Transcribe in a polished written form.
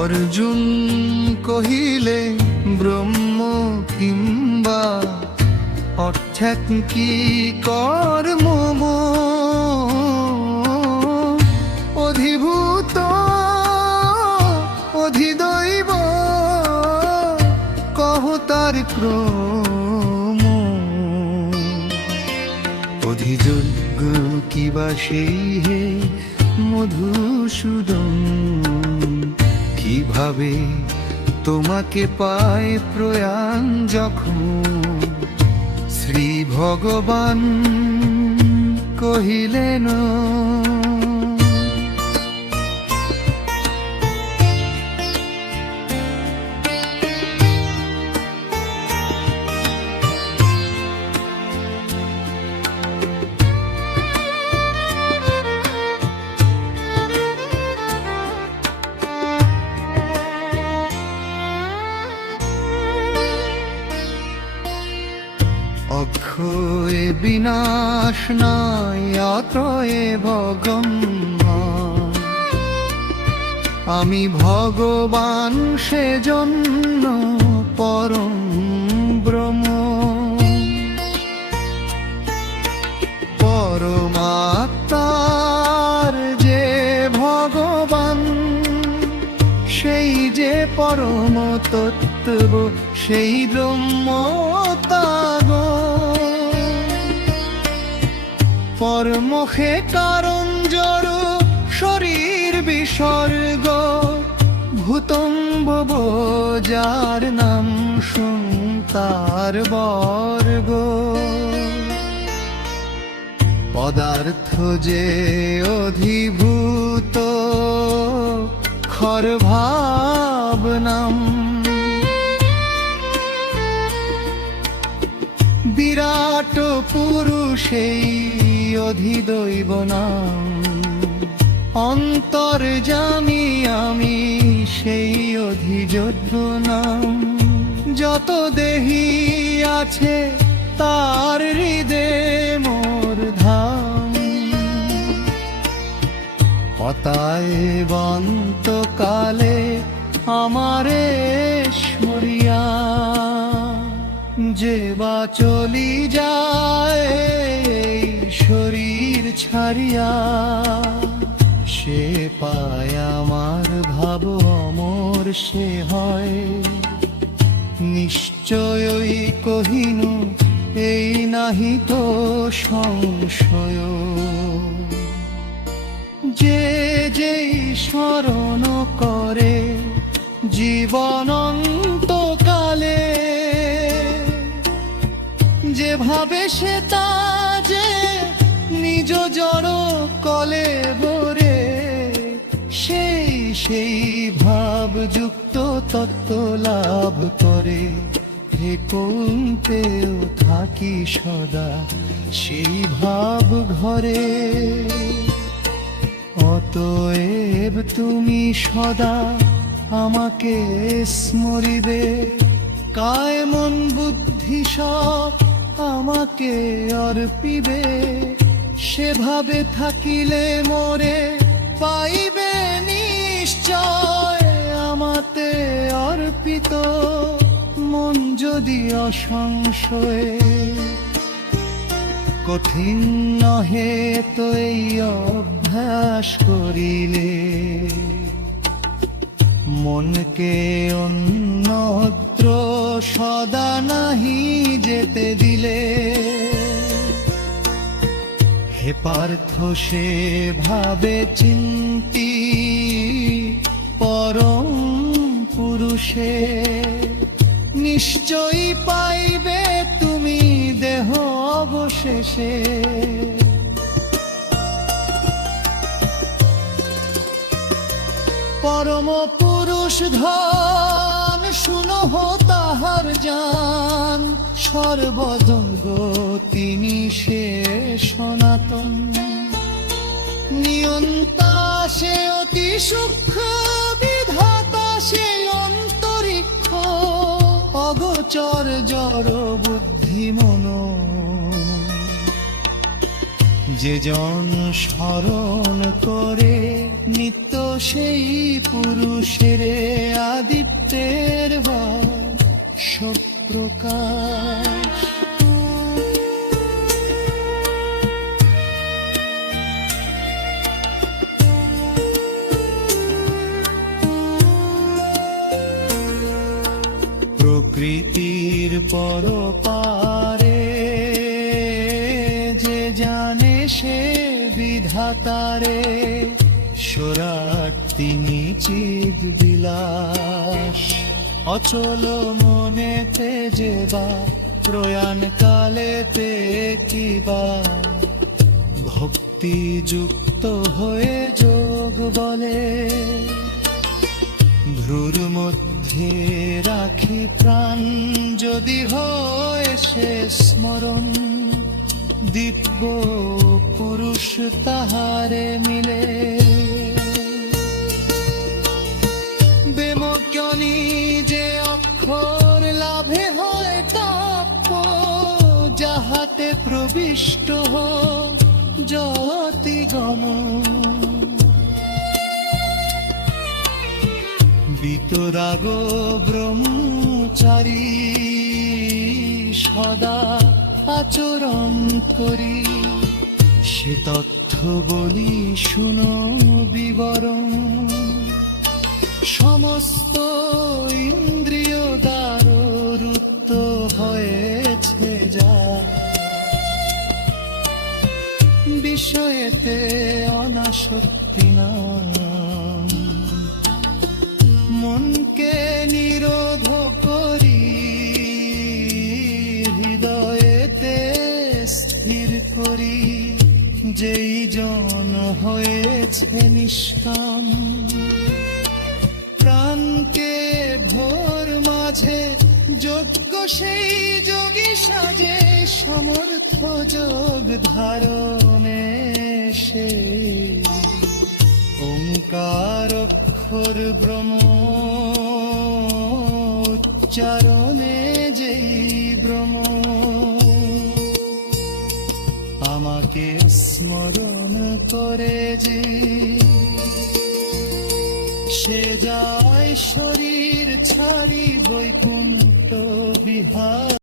অর্জুন কহিলে ব্রহ্ম কিংবা অর্থাৎ কি কর্ম অধিভূত অধিদৈব কহ তার ক্রম অধিযোগ্য কিবা সেই হে মধুসূদন কিভাবে তোমাকে পায় প্রয়াণ যখন শ্রী ভগবান কহিলেন অক্ষয়ে বিনাশ নাই অত্রয়ে ভগম্মা আমি ভগবান সেজন্য পরম ব্রহ্ম পরমাত্মার যে ভগবান সেই যে পরম তত্ত্ব সেই ব্রহ্ম তাগ পরমুখে কারণ জড় শরীর বিসর্গ ভূতম্বব যার নাম তার বর্গ পদার্থ যে অধিভূত খর ভাবনাম বিরাট পুরুষেই অধিদৈব নাম অন্তর্যামী আমি সেই অধিযোগ্য নাম যত দেহি আছে তার হৃদয়ে মোর ধাম অতএব কালে আমারে স্মরিয়া যে বা চলি যায় শরীর ছাড়িয়া সে পায় আমার ভাব অমর সে হয় নিশ্চয়ই কহিনু এই নাহি তো সংশয় যে যেই স্মরণ করে জীবনন্তকালে যেভাবে সে তা যে নিজ জড় কলে ভরে সেই ভাবযুক্ত তত্ত্ব লাভ করে হে কৌন্তেয় থাকি সদা সেই ভাব ঘরে অতএব তুমি সদা আমাকে স্মরিবে কায় মন বুদ্ধি সব আমাকে অর্পিবে সেভাবে থাকিলে মোরে পাইবে নিশ্চয় আমাতে অর্পিত মন যদি অসংশয়ে কঠিন নহে তো এই অভ্যাস করিলে মনকে অন্যত্র সদা নাহি যেতে দিলে হে পার্থ সে ভাবে চিন্তি পরম পুরুষে নিশ্চয়ই পাইবে তুমি দেহ অবশেষে পরম পুরুষ ধন শুনহ তাহার জান সর্বদঙ্গ তিনি সে সনাতন নিয়ন্তা সে অতি সূক্ষ্ম বিধাতা সে অন্তরিক্ষ অগোচর জড় বুদ্ধি মন যে জন স্মরণ করে নিত্য সেই পুরুষের আদিত্যের প্রকাশ। প্রকৃতির পরপারে যে জানে সে বিধাতারে, সরাট তিনি চিদ বিলাস। অচল মনেতে যে বা প্রয়াণ কালেতে কিবা, ভক্তি যুক্ত হয়ে যোগ বলে। ভ্রুর মধ্যে রাখি প্রাণ যদি হয় সে স্মরণ, দিব্য পুরুষ তাহারে মিলে। বেমজ্ঞানী যে অক্ষর লাভে হয় তাপ, যাহাতে প্রবিষ্ট জ্যোতি গম। বিতরাগ ব্রহ্মচারী সদা আচরণ করি, সে তথ্য বলি শুনো বিবরণ। সমস্ত ইন্দ্রিয় দ্বাররুদ্ধ হয়েছে যা, বিষয়েতে অনাসক্তি না। মনকে নিরোধ করি হৃদয়েতে স্থির করি, যেই জন হয়েছে নিষ্কাম। প্রাণকে ভোর মাঝে যজ্ঞ সেই যোগী সাজে, সমর্থ যোগ ধারণে সে। ওঙ্কার অক্ষর ব্রহ্ম উচ্চারণে যেই ব্রহ্ম, আমাকে স্মরণ করে যে, সে যায় শরীর ছাড়ি বৈকুণ্ঠ বিহার।